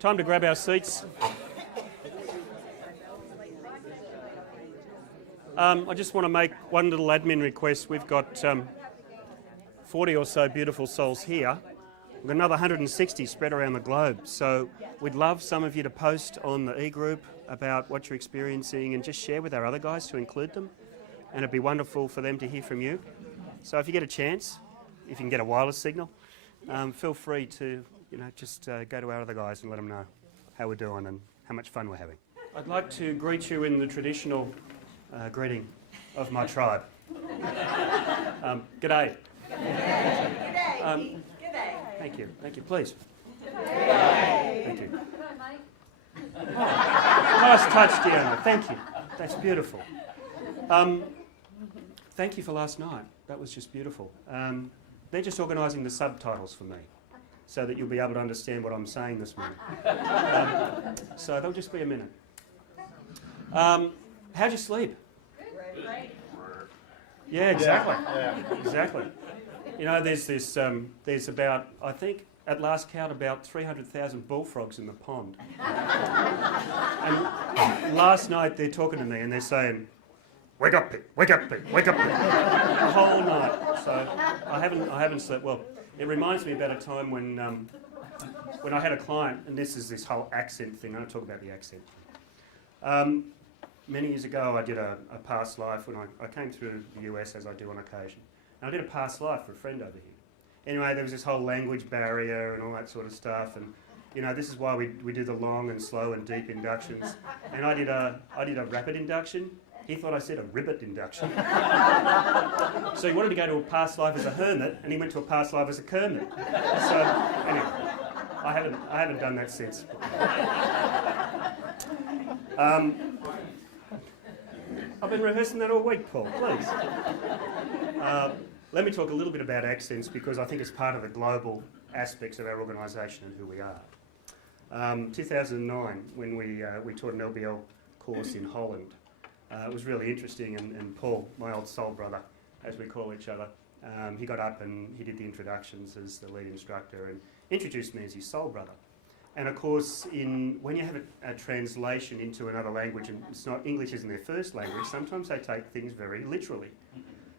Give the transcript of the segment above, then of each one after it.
Time to grab our seats. I just want to make one little admin request. We've got 40 or so beautiful souls here. We've got another 160 spread around the globe. So we'd love some of you to post on the e-group about what you're experiencing and just share with our other guys to include them. And it'd be wonderful for them to hear from you. So if you get a chance, if you can get a wireless signal, feel free to just go to our other guys and let them know how we're doing and how much fun we're having. I'd like to greet you in the traditional greeting of my tribe. G'day. G'day. Thank you. Thank you. Please. G'day. Thank you. Oh, nice touch, Deanna. Thank you. That's beautiful. Thank you for last night. That was just beautiful. They're just organising the subtitles for me so that you'll be able to understand what I'm saying this morning. So there'll just be a minute. How'd you sleep? Great. Yeah, exactly. Yeah. Exactly. You know, there's about, I think, at last count, about 300,000 bullfrogs in the pond. And last night they're talking to me and they're saying, "Wake up, pig! Wake up, pig! Wake up, pig!" The whole night. So I haven't slept well. It reminds me about a time when I had a client, and this whole accent thing. I don't talk about the accent. Many years ago, I did a past life when I came through the US, as I do on occasion. And I did a past life for a friend over here. Anyway, there was this whole language barrier and all that sort of stuff. And this is why we do the long and slow and deep inductions. And I did a rapid induction. He thought I said a ribbit induction. So he wanted to go to a past life as a hermit, and he went to a past life as a Kermit. So anyway, I haven't done that since. I've been rehearsing that all week, Paul, please. Let me talk a little bit about accents because I think it's part of the global aspects of our organisation and who we are. 2009, when we taught an LBL course in Holland, it was really interesting, and Paul, my old soul brother, as we call each other, he got up and he did the introductions as the lead instructor and introduced me as his soul brother. And of course, when you have a translation into another language, and it's not English isn't their first language, sometimes they take things very literally.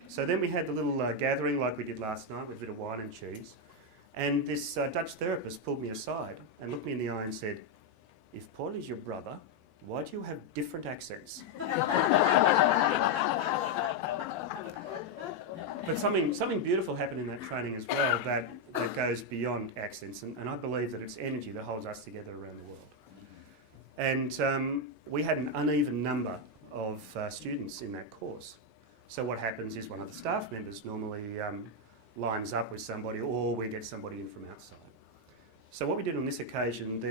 So then we had the little gathering like we did last night with a bit of wine and cheese. And this Dutch therapist pulled me aside and looked me in the eye and said, "If Paul is your brother, why do you have different accents?" But something beautiful happened in that training as well that goes beyond accents, and I believe that it's energy that holds us together around the world. And we had an uneven number of students in that course. So what happens is one of the staff members normally lines up with somebody, or we get somebody in from outside. So what we did on this occasion,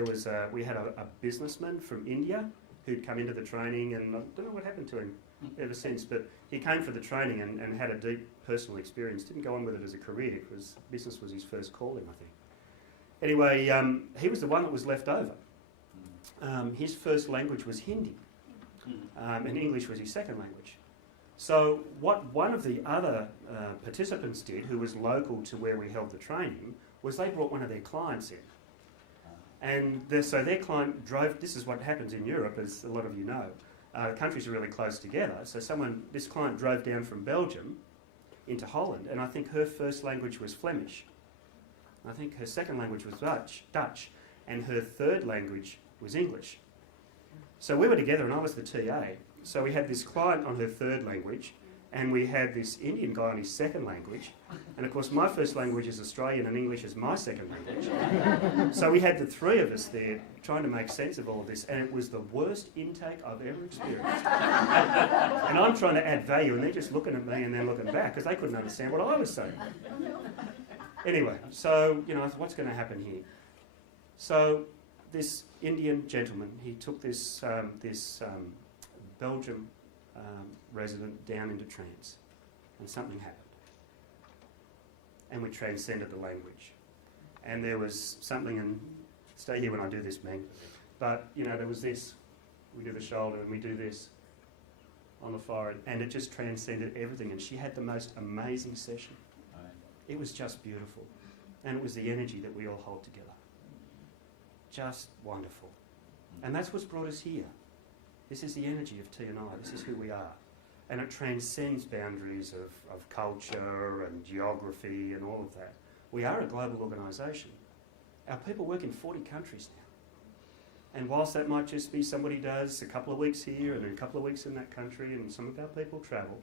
we had a businessman from India who'd come into the training, and I don't know what happened to him ever since, but he came for the training and had a deep personal experience. Didn't go on with it as a career because business was his first calling, I think. Anyway, he was the one that was left over. His first language was Hindi, and English was his second language. So what one of the other participants did, who was local to where we held the training, was they brought one of their clients in. And so their client drove, this is what happens in Europe, as a lot of you know. Countries are really close together. So this client drove down from Belgium into Holland, and I think her first language was Flemish. I think her second language was Dutch, and her third language was English. So we were together, and I was the TA. So we had this client on her third language, and we had this Indian guy on his second language. And of course, my first language is Australian and English is my second language. So we had the three of us there trying to make sense of all of this, and it was the worst intake I've ever experienced. And I'm trying to add value, and they're just looking at me and then looking back because they couldn't understand what I was saying. Anyway, so, what's going to happen here? So this Indian gentleman, he took this Belgium resident down into trance, and something happened. And we transcended the language. And there was something, and stay here when I do this, Meng, but there was this, we do the shoulder and we do this on the forehead, and it just transcended everything, and she had the most amazing session. It was just beautiful, and it was the energy that we all hold together. just wonderful. And that's what's brought us here. This is the energy of TNI. This is who we are. And it transcends boundaries of culture and geography and all of that. We are a global organisation. Our people work in 40 countries now. And whilst that might just be somebody does a couple of weeks here and a couple of weeks in that country, and some of our people travel,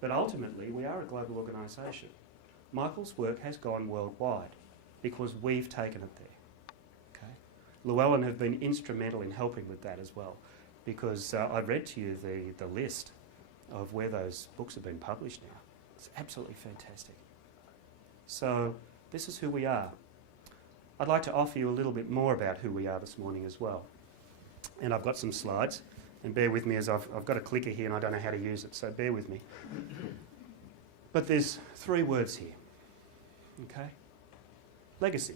but ultimately we are a global organisation. Michael's work has gone worldwide because we've taken it there. Okay? Llewellyn have been instrumental in helping with that as well, because I read to you the list of where those books have been published now. It's absolutely fantastic. So this is who we are. I'd like to offer you a little bit more about who we are this morning as well. And I've got some slides, and bear with me as I've got a clicker here and I don't know how to use it, so bear with me. But there's 3 words here, okay? Legacy.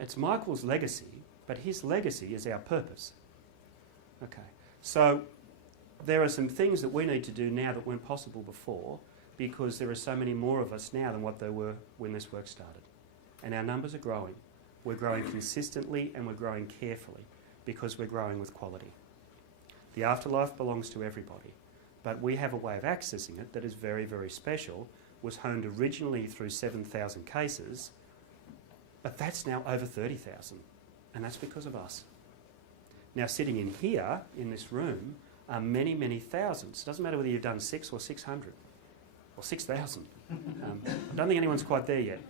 It's Michael's legacy, but his legacy is our purpose. Okay, so there are some things that we need to do now that weren't possible before, because there are so many more of us now than what there were when this work started. And our numbers are growing. We're growing consistently and we're growing carefully because we're growing with quality. The afterlife belongs to everybody, but we have a way of accessing it that is very, very special, was honed originally through 7,000 cases, but that's now over 30,000, and that's because of us. Now, sitting in here, in this room, are many, many thousands. It doesn't matter whether you've done 6 or 600. Or 6,000. I don't think anyone's quite there yet.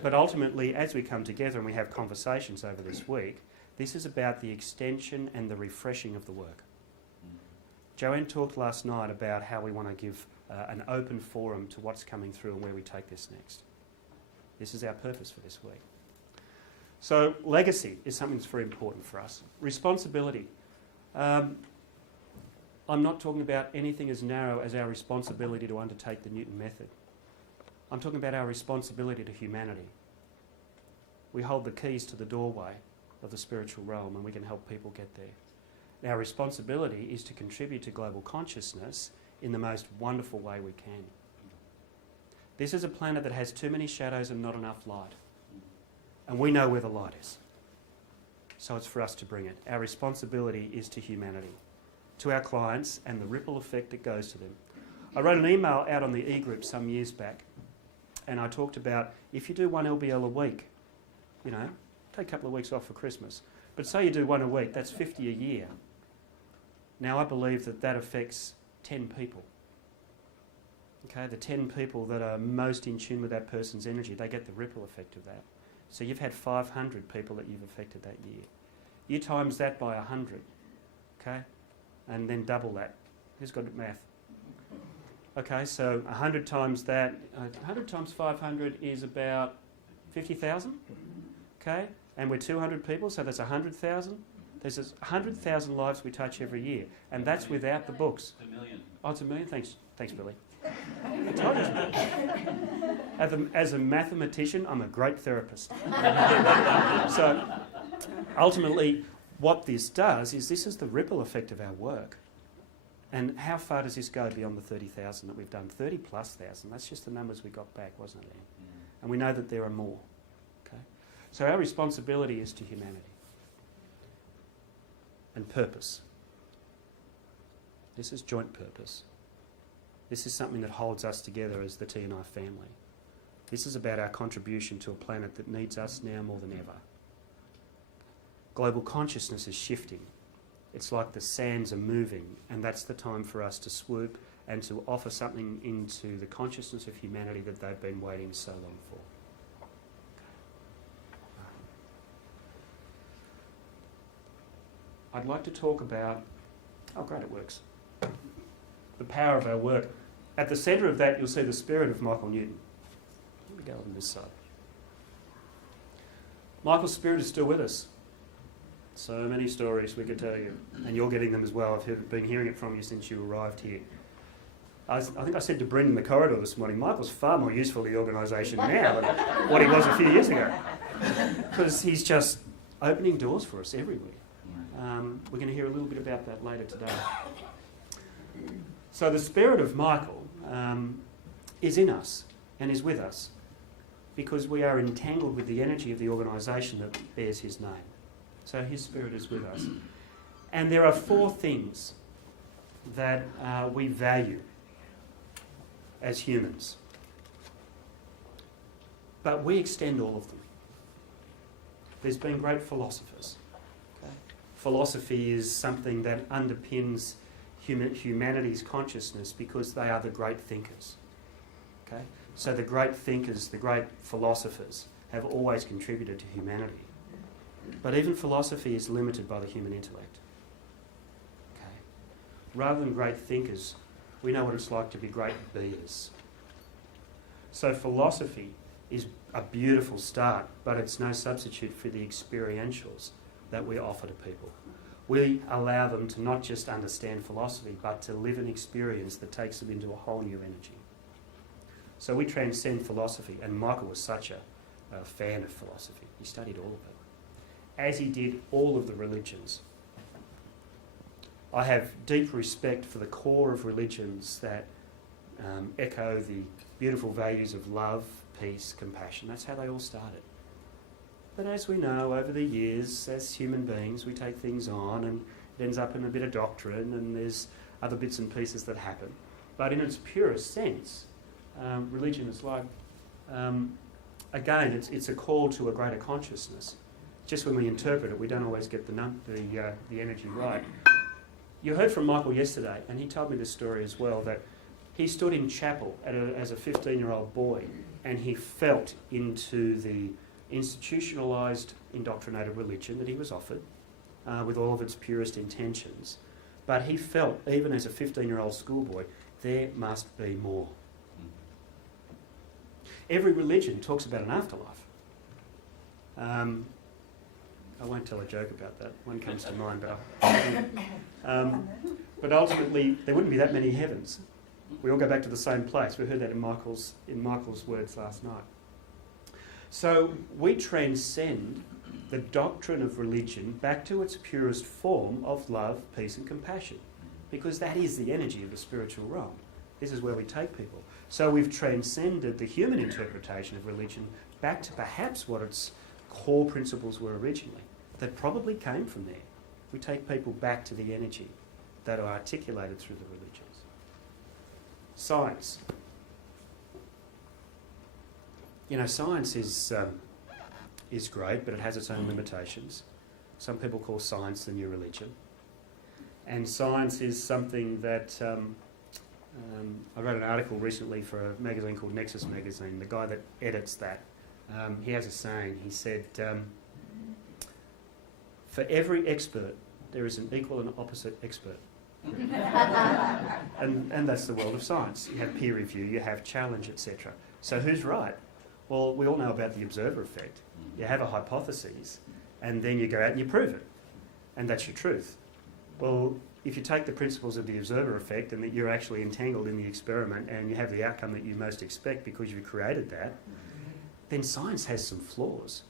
But ultimately, as we come together and we have conversations over this week, this is about the extension and the refreshing of the work. Joanne talked last night about how we want to give an open forum to what's coming through and where we take this next. This is our purpose for this week. So legacy is something that's very important for us. Responsibility. I'm not talking about anything as narrow as our responsibility to undertake the Newton method. I'm talking about our responsibility to humanity. We hold the keys to the doorway of the spiritual realm and we can help people get there. Our responsibility is to contribute to global consciousness in the most wonderful way we can. This is a planet that has too many shadows and not enough light. And we know where the light is. So it's for us to bring it. Our responsibility is to humanity, to our clients, and the ripple effect that goes to them. I wrote an email out on the e-group some years back, and I talked about if you do 1 LBL a week, you know, take a couple of weeks off for Christmas, but say you do 1 a week, that's 50 a year. Now I believe that that affects 10 people. Okay, the 10 people that are most in tune with that person's energy, they get the ripple effect of that. So you've had 500 people that you've affected that year. You times that by 100, okay? And then double that. Who's got math? Okay, so 100 times that, 100 times 500 is about 50,000, okay? And we're 200 people, so that's 100,000. There's 100,000 lives we touch every year, and that's without the books. It's 1 million. Oh, it's 1 million? Thanks, Billy. I told you. As a mathematician, I'm a great therapist. So, ultimately, what this does is this is the ripple effect of our work. And how far does this go beyond the 30,000 that we've done? 30 plus thousand. That's just the numbers we got back, wasn't it, Liam? And we know that there are more. Okay? So our responsibility is to humanity. And purpose. This is joint purpose. This is something that holds us together as the TNI family. This is about our contribution to a planet that needs us now more than ever. Global consciousness is shifting. It's like the sands are moving, and that's the time for us to swoop and to offer something into the consciousness of humanity that they've been waiting so long for. I'd like to talk about, oh great, it works, the power of our work. At the centre of that, you'll see the spirit of Michael Newton. Let me go on this side. Michael's spirit is still with us. So many stories we could tell you, and you're getting them as well. I've been hearing it from you since you arrived here. I think I said to Brendan in the corridor this morning, Michael's far more useful to the organisation now than what he was a few years ago, because he's just opening doors for us everywhere. We're going to hear a little bit about that later today. So the spirit of Michael is in us and is with us. because we are entangled with the energy of the organisation that bears his name. So his spirit is with us. And there are 4 things that we value as humans. But we extend all of them. There's been great philosophers. Okay? Philosophy is something that underpins humanity's consciousness because they are the great thinkers. Okay? So the great thinkers, the great philosophers have always contributed to humanity. But even philosophy is limited by the human intellect. Okay? Rather than great thinkers, we know what it's like to be great beers. So philosophy is a beautiful start, but it's no substitute for the experientials that we offer to people. We allow them to not just understand philosophy, but to live an experience that takes them into a whole new energy. So we transcend philosophy, and Michael was such a fan of philosophy. He studied all of it, as he did all of the religions. I have deep respect for the core of religions that echo the beautiful values of love, peace, compassion. That's how they all started. But as we know, over the years, as human beings, we take things on and it ends up in a bit of doctrine and there's other bits and pieces that happen. But in its purest sense, religion is like, again, it's a call to a greater consciousness. Just when we interpret it, we don't always get the energy right. You heard from Michael yesterday, and he told me this story as well, that he stood in chapel as a 15-year-old boy, and he felt into the institutionalised, indoctrinated religion that he was offered, with all of its purest intentions. But he felt, even as a 15-year-old schoolboy, there must be more. Every religion talks about an afterlife. I won't tell a joke about that. One comes to mind, but ultimately there wouldn't be that many heavens. We all go back to the same place. We heard that in Michael's words last night. So we transcend the doctrine of religion back to its purest form of love, peace and compassion, because that is the energy of the spiritual realm. This is where we take people. So we've transcended the human interpretation of religion back to perhaps what its core principles were originally. They probably came from there. We take people back to the energy that are articulated through the religions. Science. You know, science is great, but it has its own limitations. Some people call science the new religion. And science is something that... I wrote an article recently for a magazine called Nexus Magazine. The guy that edits that, he has a saying. He said, for every expert, there is an equal and opposite expert. and that's the world of science. You have peer review, you have challenge, etc. So who's right? Well, we all know about the observer effect. You have a hypothesis, and then you go out and you prove it. And that's your truth. Well, if you take the principles of the observer effect and that you're actually entangled in the experiment and you have the outcome that you most expect because you've created that, then science has some flaws.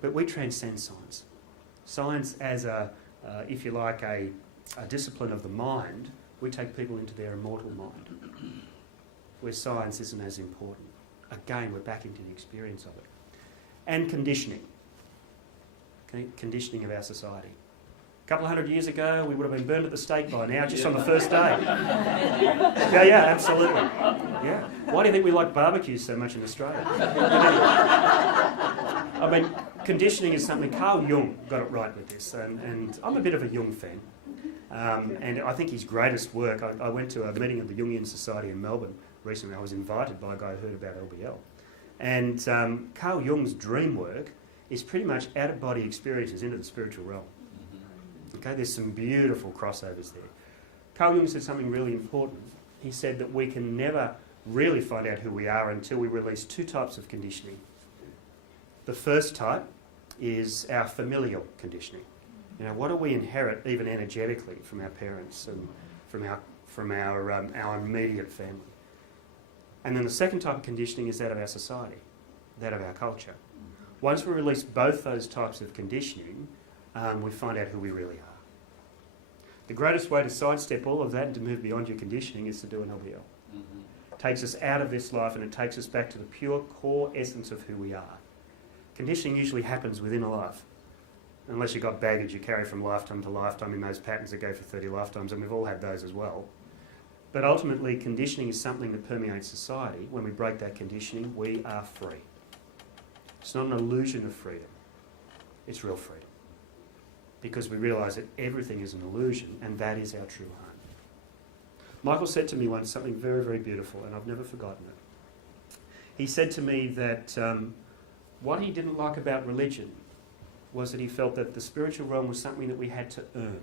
But we transcend science. Science as if you like, a discipline of the mind, we take people into their immortal mind, where science isn't as important. Again, we're back into the experience of it. And conditioning. Okay? Conditioning of our society. A couple of 100 years ago, we would have been burned at the stake by now, just on the first day. Yeah, absolutely. Yeah. Why do you think we like barbecues so much in Australia? I mean, conditioning is something... Carl Jung got it right with this, and I'm a bit of a Jung fan. And I think his greatest work... I went to a meeting of the Jungian Society in Melbourne recently. I was invited by a guy who heard about LBL. And Carl Jung's dream work is pretty much out-of-body experiences into the spiritual realm. Okay, there's some beautiful crossovers there. Carl Jung said something really important. He said that we can never really find out who we are until we release 2 types of conditioning. The first type is our familial conditioning. You know, what do we inherit even energetically from our parents and from our immediate family? And then the second type of conditioning is that of our society, that of our culture. Once we release both those types of conditioning, we find out who we really are. The greatest way to sidestep all of that and to move beyond your conditioning is to do an LBL. takes us out of this life and it takes us back to the pure core essence of who we are. Conditioning usually happens within a life. Unless you've got baggage you carry from lifetime to lifetime in those patterns that go for 30 lifetimes, and we've all had those as well. But ultimately, conditioning is something that permeates society. When we break that conditioning, we are free. It's not an illusion of freedom. It's real freedom. Because we realise that everything is an illusion, and that is our true home. Michael said to me once something very, very beautiful, and I've never forgotten it. He said to me that what he didn't like about religion was that he felt that the spiritual realm was something that we had to earn,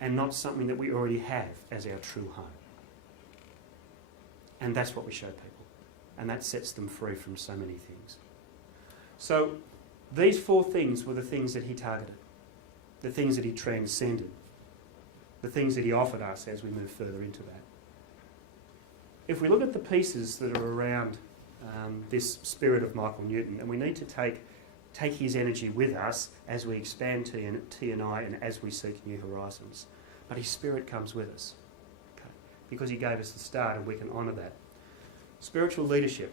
and not something that we already have as our true home. And that's what we show people. And that sets them free from so many things. So these 4 things were the things that he targeted, the things that he transcended, the things that he offered us as we move further into that. If we look at the pieces that are around this spirit of Michael Newton, and we need to take his energy with us as we expand TNI and as we seek new horizons. But his spirit comes with us, okay? Because he gave us the start and we can honour that. Spiritual leadership.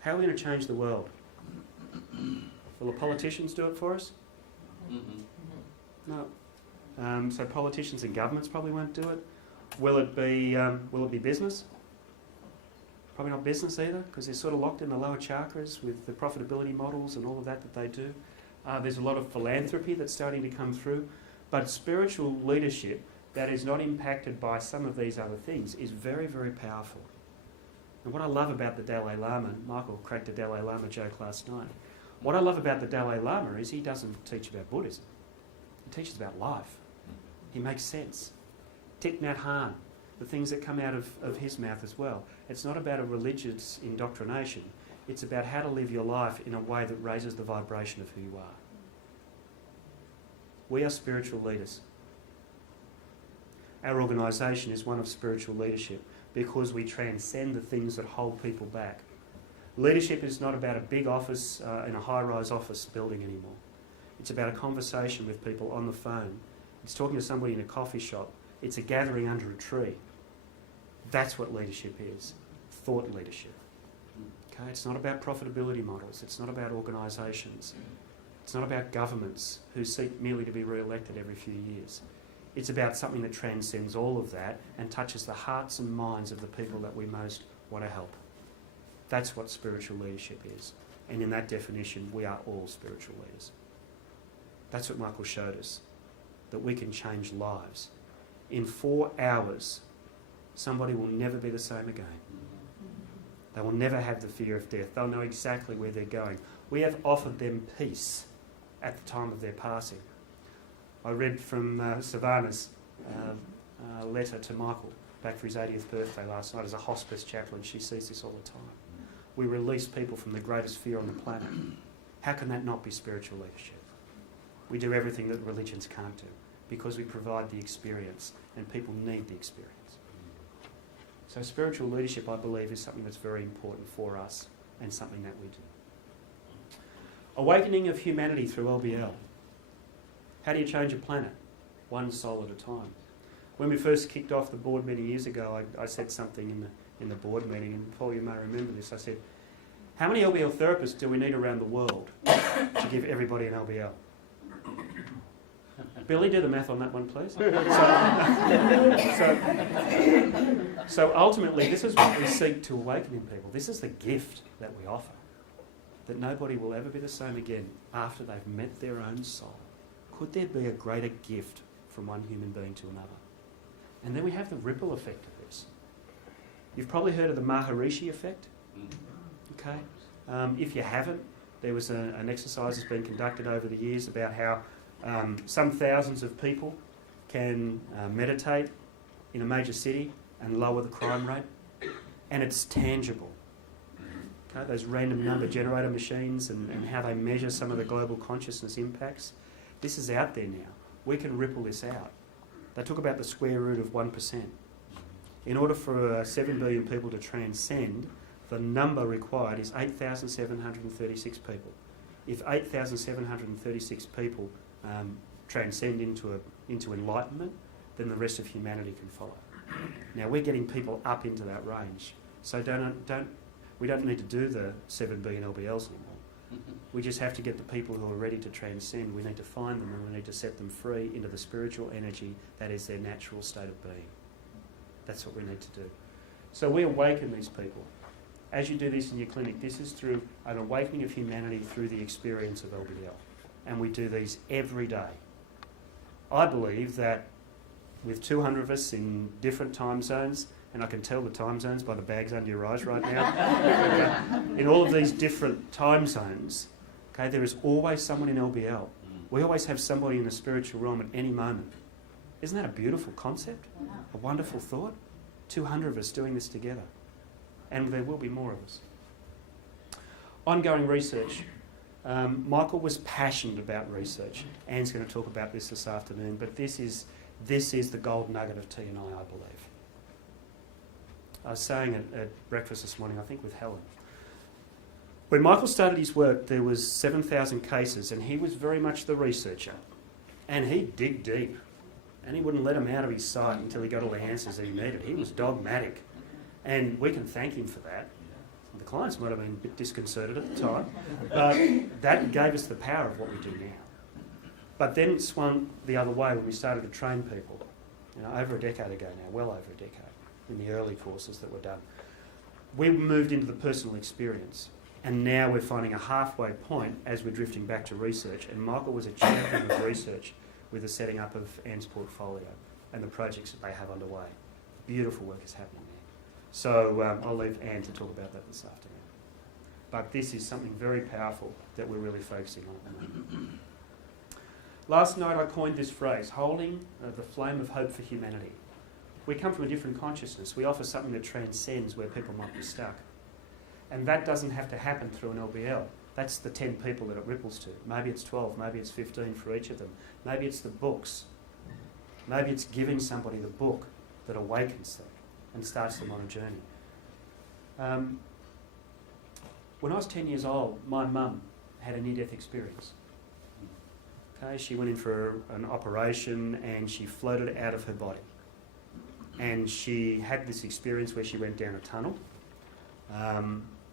How are we going to change the world? Will the politicians do it for us? No. So politicians and governments probably won't do it. Will it be business? Probably not business either, because they're sort of locked in the lower chakras with the profitability models and all of that they do. There's a lot of philanthropy that's starting to come through, but spiritual leadership that is not impacted by some of these other things is very, very powerful. And what I love about the Dalai Lama, Michael cracked a Dalai Lama joke last night, what I love about the Dalai Lama is he doesn't teach about Buddhism. He teaches about life. He makes sense. Thich Nhat Hanh, the things that come out of his mouth as well. It's not about a religious indoctrination. It's about how to live your life in a way that raises the vibration of who you are. We are spiritual leaders. Our organisation is one of spiritual leadership because we transcend the things that hold people back. Leadership is not about a big office in a high-rise office building anymore. It's about a conversation with people on the phone. It's talking to somebody in a coffee shop. It's a gathering under a tree. That's what leadership is. Thought leadership. Okay? It's not about profitability models. It's not about organisations. It's not about governments who seek merely to be re-elected every few years. It's about something that transcends all of that and touches the hearts and minds of the people that we most want to help. That's what spiritual leadership is. And in that definition, we are all spiritual leaders. That's what Michael showed us, that we can change lives. In 4 hours, somebody will never be the same again. They will never have the fear of death. They'll know exactly where they're going. We have offered them peace at the time of their passing. I read from Savannah's letter to Michael back for his 80th birthday last night as a hospice chaplain. She sees this all the time. We release people from the greatest fear on the planet. How can that not be spiritual leadership? We do everything that religions can't do because we provide the experience and people need the experience. So spiritual leadership, I believe, is something that's very important for us and something that we do. Awakening of humanity through LBL. How do you change a planet? One soul at a time. When we first kicked off the board meeting years ago, I said something in the board meeting, and Paul, you may remember this. I said, how many LBL therapists do we need around the world to give everybody an LBL? Billy, do the math on that one, please. So ultimately, this is what we seek to awaken in people. This is the gift that we offer, that nobody will ever be the same again after they've met their own soul. Could there be a greater gift from one human being to another? And then we have the ripple effect of this. You've probably heard of the Maharishi effect. Okay. If you haven't, there was an exercise that's been conducted over the years about how some thousands of people can meditate in a major city and lower the crime rate, and it's tangible. Okay, those random number generator machines and how they measure some of the global consciousness impacts. This is out there now. We can ripple this out. They talk about the square root of 1%. In order for 7 billion people to transcend, the number required is 8,736 people. If 8,736 people transcend into enlightenment, then the rest of humanity can follow. Now we're getting people up into that range. So we don't need to do the 7 billion LBLs anymore. We just have to get the people who are ready to transcend. We need to find them and we need to set them free into the spiritual energy that is their natural state of being. That's what we need to do. So we awaken these people. As you do this in your clinic, this is through an awakening of humanity through the experience of LBL. And we do these every day. I believe that with 200 of us in different time zones, and I can tell the time zones by the bags under your eyes right now, in all of these different time zones, okay, there is always someone in LBL. We always have somebody in the spiritual realm at any moment. Isn't that a beautiful concept? A wonderful thought? 200 of us doing this together. And there will be more of us. Ongoing research. Michael was passionate about research. Anne's going to talk about this afternoon, but this is the gold nugget of TNI, I believe. I was saying at breakfast this morning, I think with Helen. When Michael started his work, there was 7,000 cases, and he was very much the researcher. And he'd dig deep. And he wouldn't let them out of his sight until he got all the answers that he needed. He was dogmatic. And we can thank him for that. The clients might have been a bit disconcerted at the time, but that gave us the power of what we do now. But then it swung the other way when we started to train people, over a decade ago now, well over a decade, in the early courses that were done. We moved into the personal experience, and now we're finding a halfway point as we're drifting back to research, and Michael was a champion of research with the setting up of Anne's portfolio and the projects that they have underway. Beautiful work is happening there. So I'll leave Anne to talk about that this afternoon. But this is something very powerful that we're really focusing on at the moment. Last night I coined this phrase, holding the flame of hope for humanity. We come from a different consciousness. We offer something that transcends where people might be stuck. And that doesn't have to happen through an LBL. That's the 10 people that it ripples to. Maybe it's 12, maybe it's 15 for each of them. Maybe it's the books. Maybe it's giving somebody the book that awakens them and starts them on a journey. When I was 10 years old, my mum had a near-death experience. Okay, she went in for an operation and she floated out of her body. And she had this experience where she went down a tunnel.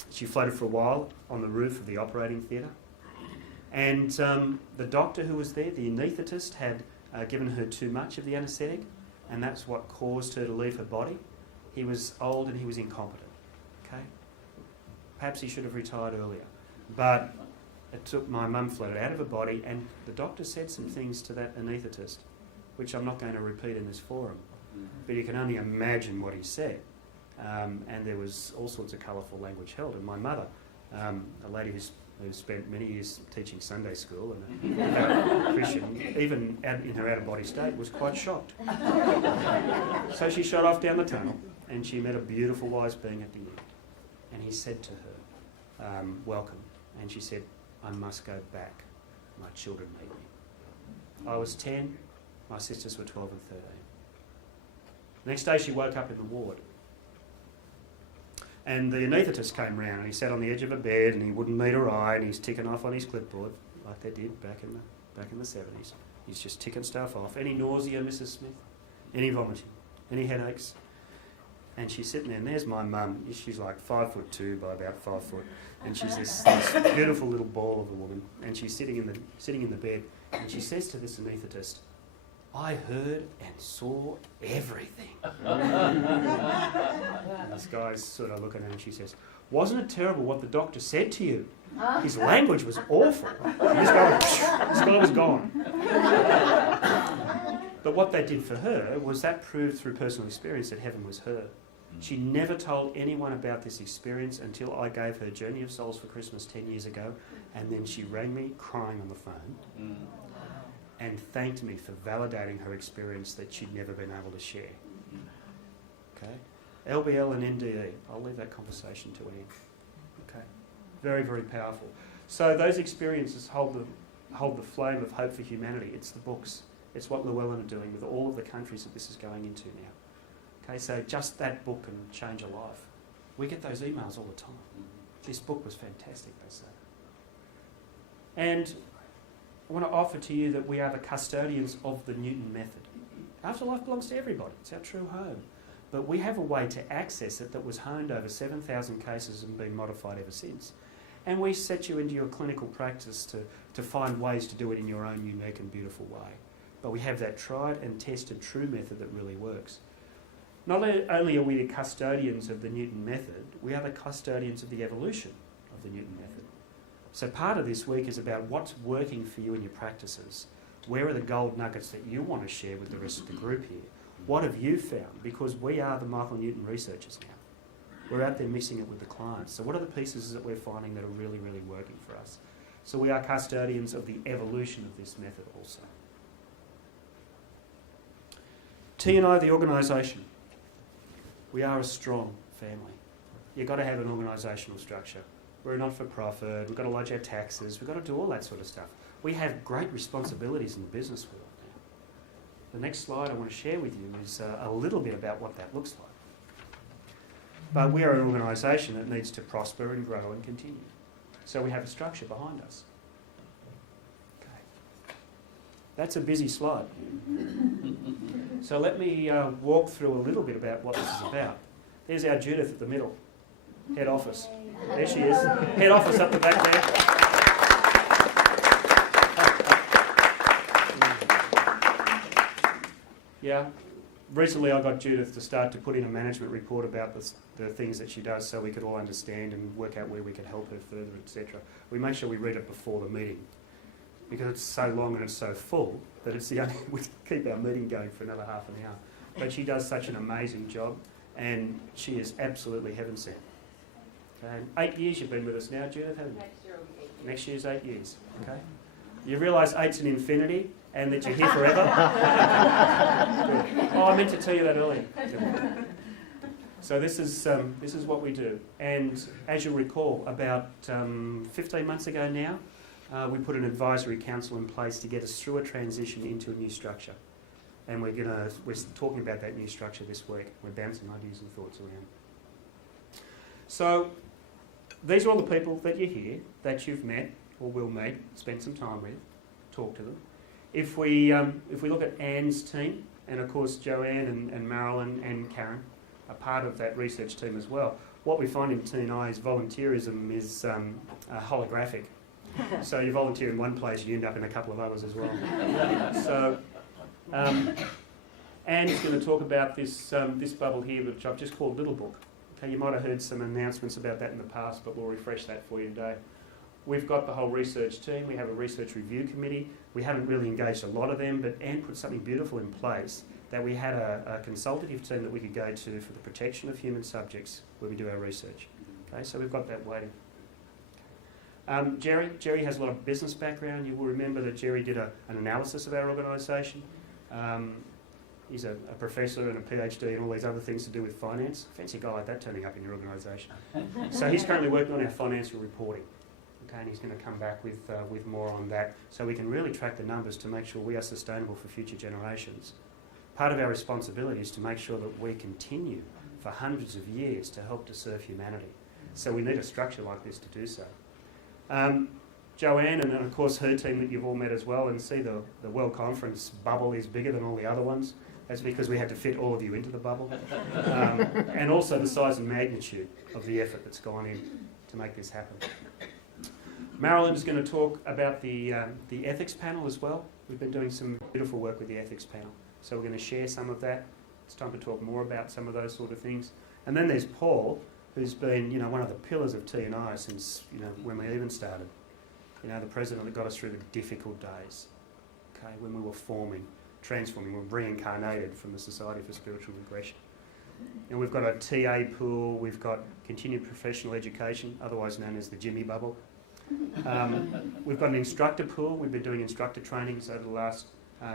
She floated for a while on the roof of the operating theatre. And the doctor who was there, the anaesthetist, had given her too much of the anaesthetic, and that's what caused her to leave her body. He was old and he was incompetent. Okay? Perhaps he should have retired earlier. But it took my mum floated out of her body, and the doctor said some things to that anaesthetist, which I'm not going to repeat in this forum. But you can only imagine what he said. And there was all sorts of colourful language held. And my mother, a lady who spent many years teaching Sunday school and a Christian, even in her out-of-body state, was quite shocked. So she shot off down the tunnel and she met a beautiful wise being at the end. And he said to her, welcome. And she said, I must go back. My children need me. I was 10, my sisters were 12 and 13. The next day she woke up in the ward. And the anaesthetist came round and he sat on the edge of a bed and he wouldn't meet her eye and he's ticking off on his clipboard like they did back in the 70s. He's just ticking stuff off. Any nausea, Mrs. Smith? Any vomiting? Any headaches? And she's sitting there, and there's my mum. She's like 5'2" by about 5 foot, and she's this beautiful little ball of a woman. And she's sitting in the bed, and she says to this anaesthetist, I heard and saw everything. And this guy's sort of looking at her and she says, wasn't it terrible what the doctor said to you? His language was awful. And this guy was gone. But what that did for her was that proved through personal experience that heaven was her. She never told anyone about this experience until I gave her Journey of Souls for Christmas 10 years ago, and then she rang me crying on the phone. And thanked me for validating her experience that she'd never been able to share. Okay? LBL and NDE, I'll leave that conversation to Ian. Okay? Very, very powerful. So those experiences hold the flame of hope for humanity. It's the books. It's what Llewellyn are doing with all of the countries that this is going into now. Okay, so just that book can change a life. We get those emails all the time. This book was fantastic, they say. And I want to offer to you that we are the custodians of the Newton method. Afterlife belongs to everybody. It's our true home. but we have a way to access it that was honed over 7,000 cases and been modified ever since. And we set you into your clinical practice to find ways to do it in your own unique and beautiful way. But we have that tried and tested true method that really works. Not only are we the custodians of the Newton method, we are the custodians of the evolution of the Newton method. So part of this week is about what's working for you in your practices. Where are the gold nuggets that you want to share with the rest of the group here? What have you found? Because we are the Michael Newton researchers now. We're out there mixing it with the clients. So what are the pieces that we're finding that are really, really working for us? So we are custodians of the evolution of this method also. TNI, the organisation. We are a strong family. You've got to have an organisational structure. We're a not-for-profit, we've got to lodge our taxes, we've got to do all that sort of stuff. We have great responsibilities in the business world now. The next slide I want to share with you is a little bit about what that looks like. But we are an organisation that needs to prosper and grow and continue. So we have a structure behind us. Okay. That's a busy slide. So let me walk through a little bit about what this is about. There's our Judith at the middle, head office. There she is, head office up the back there. Yeah, recently I got Judith to start to put in a management report about the things that she does so we could all understand and work out where we could help her further, etc. We make sure we read it before the meeting because it's so long and it's so full that it's the only we keep our meeting going for another half an hour. But she does such an amazing job and she is absolutely heaven sent. Okay. 8 years you've been with us now, Judith, haven't you? Next year's 8 years. Okay. You realise 8's an infinity and that you're here forever? Oh, I meant to tell you that earlier. So this is what we do. And as you'll recall, about 15 months ago now, we put an advisory council in place to get us through a transition into a new structure. And we're talking about that new structure this week. We're bouncing ideas and thoughts around. So these are all the people that you hear, that you've met or will meet, spend some time with, talk to them. If we look at Anne's team, and of course Joanne and Marilyn and Karen are part of that research team as well, what we find in TNI is volunteerism is holographic. So you volunteer in one place, you end up in a couple of others as well. So Anne is going to talk about this bubble here, which I've just called Little Book. Okay, you might have heard some announcements about that in the past, but we'll refresh that for you today. We've got the whole research team. We have a research review committee. We haven't really engaged a lot of them, but Anne put something beautiful in place that we had a consultative team that we could go to for the protection of human subjects when we do our research. Okay, so we've got that waiting. Jerry has a lot of business background. You will remember that Jerry did an analysis of our organisation. He's a professor and a PhD and all these other things to do with finance. Fancy guy like that turning up in your organisation. So he's currently working on our financial reporting. Okay, and he's going to come back with more on that so we can really track the numbers to make sure we are sustainable for future generations. Part of our responsibility is to make sure that we continue for hundreds of years to help to serve humanity. So we need a structure like this to do so. Joanne and of course her team that you've all met as well, and see the World Conference bubble is bigger than all the other ones. That's because we had to fit all of you into the bubble. And also the size and magnitude of the effort that's gone in to make this happen. Marilyn's going to talk about the ethics panel as well. We've been doing some beautiful work with the ethics panel. So we're going to share some of that. It's time to talk more about some of those sort of things. And then there's Paul, who's been, one of the pillars of TNI since, when we even started. The president that got us through the difficult days. Okay, when we were transforming, we were reincarnated from the Society for Spiritual Regression. And we've got a TA pool, we've got continued professional education, otherwise known as the Jimmy Bubble. We've got an instructor pool. We've been doing instructor trainings over the last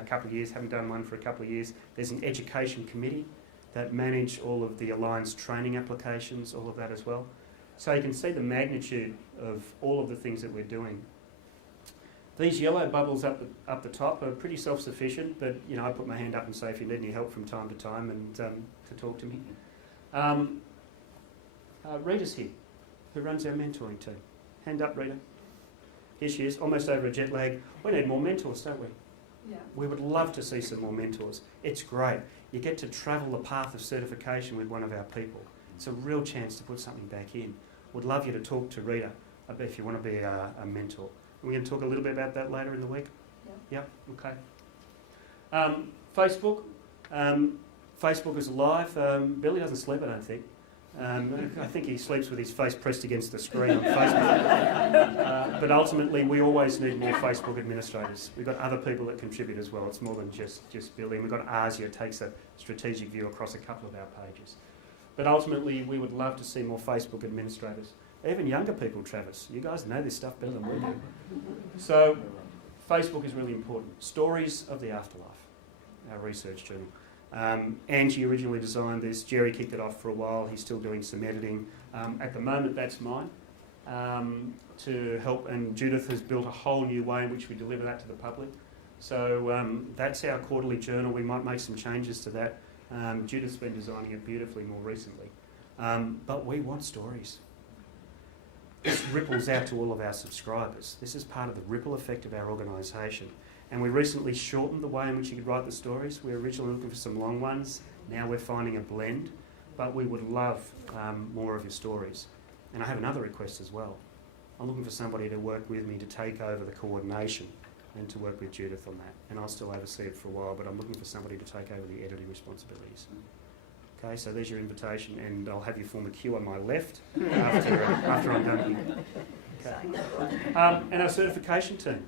couple of years, haven't done one for a couple of years. There's an education committee that manage all of the Alliance training applications, all of that as well. So you can see the magnitude of all of the things that we're doing. These yellow bubbles up the top are pretty self-sufficient, but I put my hand up and say if you need any help from time to time and to talk to me. Rita's here, who runs our mentoring team. Hand up, Rita. Here she is, almost over a jet lag. We need more mentors, don't we? Yeah. We would love to see some more mentors. It's great. You get to travel the path of certification with one of our people. It's a real chance to put something back in. Would love you to talk to Rita if you want to be a mentor. We're going to talk a little bit about that later in the week. Yeah. Yep. Okay. Facebook. Facebook is live. Billy doesn't sleep, I don't think. I think he sleeps with his face pressed against the screen on Facebook. But ultimately, we always need more Facebook administrators. We've got other people that contribute as well. It's more than just Billy. And we've got Asia who takes a strategic view across a couple of our pages. But ultimately, we would love to see more Facebook administrators. Even younger people, Travis. You guys know this stuff better than we do. So, Facebook is really important. Stories of the Afterlife, our research journal. Angie originally designed this. Jerry kicked it off for a while. He's still doing some editing. At the moment, that's mine to help. And Judith has built a whole new way in which we deliver that to the public. So that's our quarterly journal. We might make some changes to that. Judith's been designing it beautifully more recently. But we want stories. This ripples out to all of our subscribers. This is part of the ripple effect of our organisation. And we recently shortened the way in which you could write the stories. We were originally looking for some long ones. Now we're finding a blend. But we would love more of your stories. And I have another request as well. I'm looking for somebody to work with me to take over the coordination and to work with Judith on that. And I'll still oversee it for a while, but I'm looking for somebody to take over the editing responsibilities. Okay, so there's your invitation, and I'll have you form a queue on my left after I'm done here. Okay. And our certification team.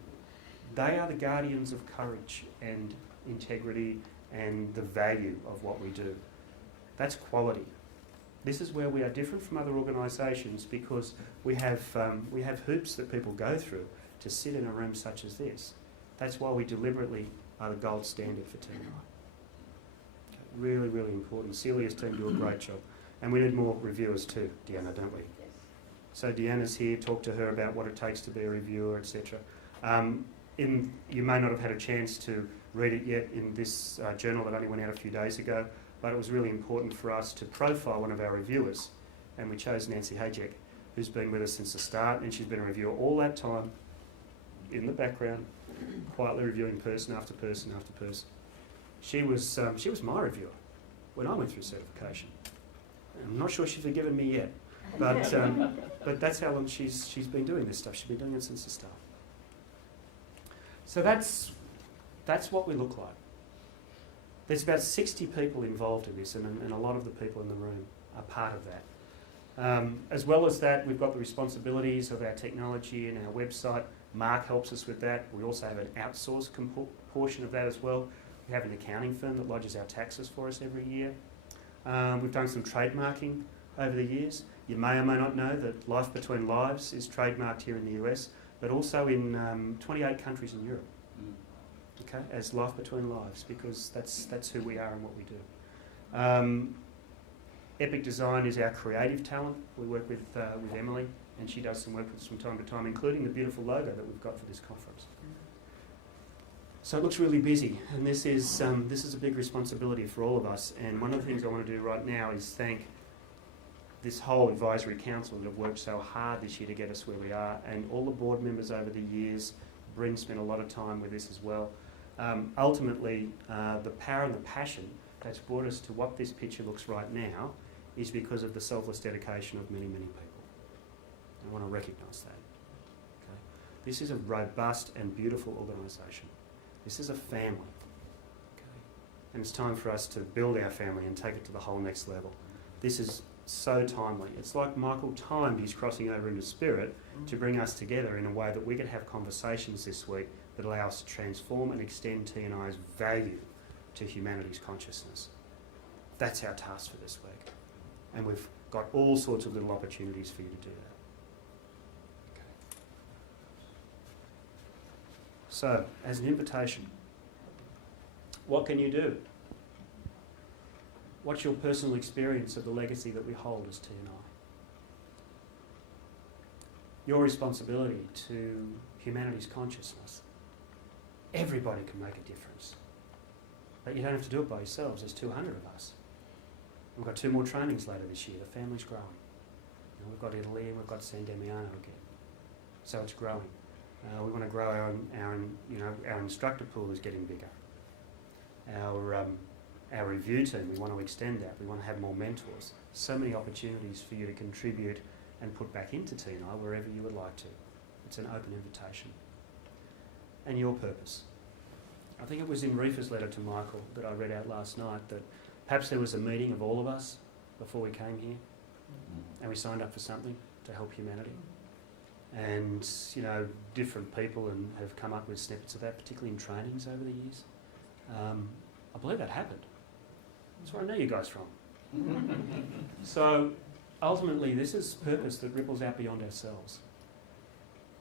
They are the guardians of courage and integrity and the value of what we do. That's quality. This is where we are different from other organisations because we have hoops that people go through to sit in a room such as this. That's why we deliberately are the gold standard for TNI. Really, really important. Celia's team do a great job. And we need more reviewers too, Deanna, don't we? Yes. So Deanna's here, talk to her about what it takes to be a reviewer, etc. You may not have had a chance to read it yet in this journal that only went out a few days ago, but it was really important for us to profile one of our reviewers, and we chose Nancy Hajek, who's been with us since the start, and she's been a reviewer all that time, in the background, quietly reviewing person after person after person. She was my reviewer when I went through certification. I'm not sure she's forgiven me yet, but that's how long she's been doing this stuff. She's been doing it since the start. So that's what we look like. There's about 60 people involved in this, and a lot of the people in the room are part of that. As well as that, we've got the responsibilities of our technology and our website. Mark helps us with that. We also have an outsourced portion of that as well. We have an accounting firm that lodges our taxes for us every year. We've done some trademarking over the years. You may or may not know that Life Between Lives is trademarked here in the US, but also in 28 countries in Europe. Okay, as Life Between Lives, because that's who we are and what we do. Epic Design is our creative talent. We work with Emily, and she does some work with us from time to time, including the beautiful logo that we've got for this conference. So it looks really busy, and this is a big responsibility for all of us. And one of the things I want to do right now is thank this whole advisory council that have worked so hard this year to get us where we are, and all the board members over the years. Bryn spent a lot of time with this as well. Ultimately, the power and the passion that's brought us to what this picture looks right now is because of the selfless dedication of many, many people. I want to recognise that. Okay? This is a robust and beautiful organisation. This is a family. Okay? And it's time for us to build our family and take it to the whole next level. This is so timely. It's like Michael timed his crossing over into spirit to bring us together in a way that we could have conversations this week that allow us to transform and extend TNI's value to humanity's consciousness. That's our task for this week. And we've got all sorts of little opportunities for you to do that. Okay. So, as an invitation, what can you do? What's your personal experience of the legacy that we hold as TNI? Your responsibility to humanity's consciousness. Everybody can make a difference. But you don't have to do it by yourselves. There's 200 of us. We've got 2 more trainings later this year. The family's growing. We've got Italy and we've got San Damiano again. So it's growing. We want to grow our own Our instructor pool is getting bigger. Our review team, we want to extend that. We want to have more mentors. So many opportunities for you to contribute and put back into TNI wherever you would like to. It's an open invitation. And your purpose. I think it was in Reefa's letter to Michael that I read out last night that perhaps there was a meeting of all of us before we came here and we signed up for something to help humanity. And, you know, different people have come up with snippets of that, particularly in trainings over the years. I believe that happened. That's where I know you guys from. So, ultimately, this is purpose that ripples out beyond ourselves.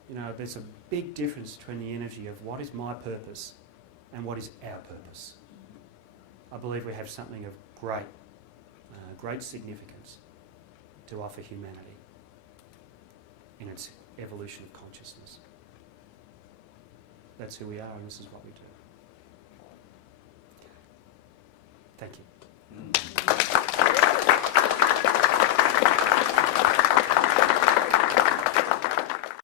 You know, there's a big difference between the energy of what is my purpose and what is our purpose. I believe we have something of great significance to offer humanity in its evolution of consciousness. That's who we are, and this is what we do. Thank you.